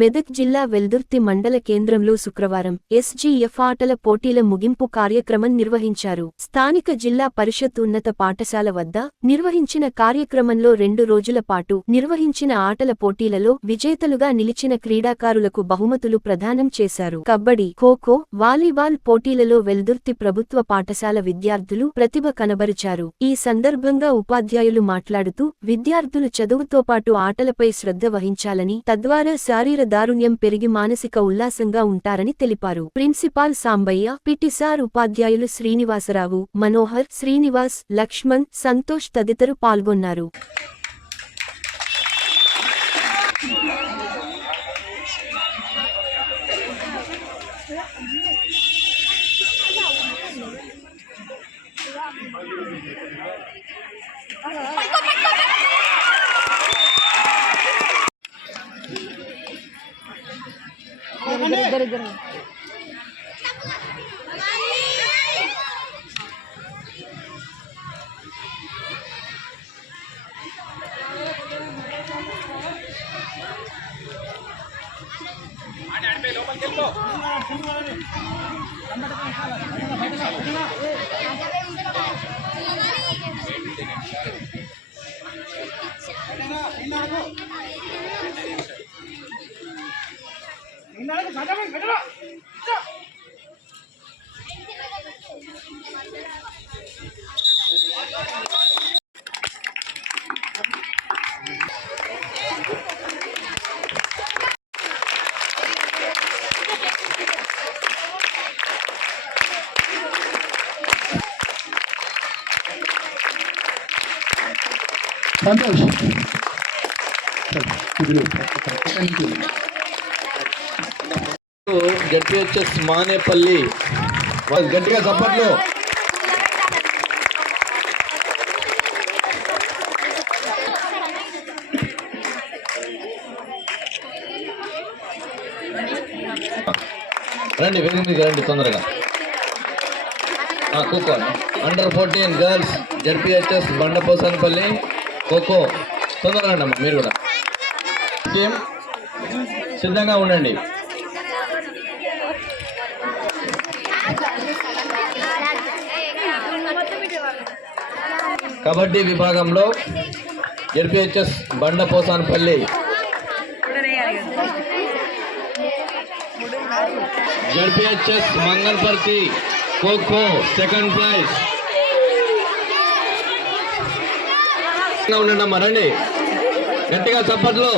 మెదక్ జిల్లా వెల్దుర్తి మండల కేంద్రంలో శుక్రవారం ఎస్జీఎఫ్ ఆటల పోటీల ముగింపు కార్యక్రమం నిర్వహించారు. స్థానిక జిల్లా పరిషత్ ఉన్నత పాఠశాల వద్ద నిర్వహించిన కార్యక్రమంలో 2 రోజుల పాటు నిర్వహించిన ఆటల పోటీలలో విజేతలుగా నిలిచిన క్రీడాకారులకు బహుమతులు ప్రదానం చేశారు. కబడ్డీ, ఖోఖో, వాలీబాల్ పోటీలలో వెల్దుర్తి ప్రభుత్వ పాఠశాల విద్యార్థులు ప్రతిభ కనబరిచారు. ఈ సందర్భంగా ఉపాధ్యాయులు మాట్లాడుతూ విద్యార్థులు చదువుతో పాటు ఆటలపై శ్రద్ధ వహించాలని, తద్వారా శారీర దారుణ్యం పెరిగి మానసిక ఉల్లాసంగా ఉంటారని తెలిపారు. ప్రిన్సిపాల్ సాంబయ్య, పిటి సార్, ఉపాధ్యాయులు శ్రీనివాసరావు, మనోహర్, శ్రీనివాస్, లక్ష్మణ్, సంతోష్ తదితరులు పాల్గొన్నారు. సంతోష్ జడ్పీహెచ్ఎస్ మానేపల్లి గట్టిగా చప్పట్లు. రండి, వేదిక రండి తొందరగా. ఖోఖో అండర్-14 గర్ల్స్ జడ్పీహెచ్ఎస్ బండపోసనపల్లి ఖోఖో, తొందరగా రండి అమ్మా. మీరు కూడా టీమ్ సిద్ధంగా ఉండండి. కబడ్డీ విభాగంలో ZPHS Bandaposanapalli, ZPHS Mangalaparthi kho kho second prize. ఉండండి అమ్మా, రండి, గట్టిగా చప్పట్లు.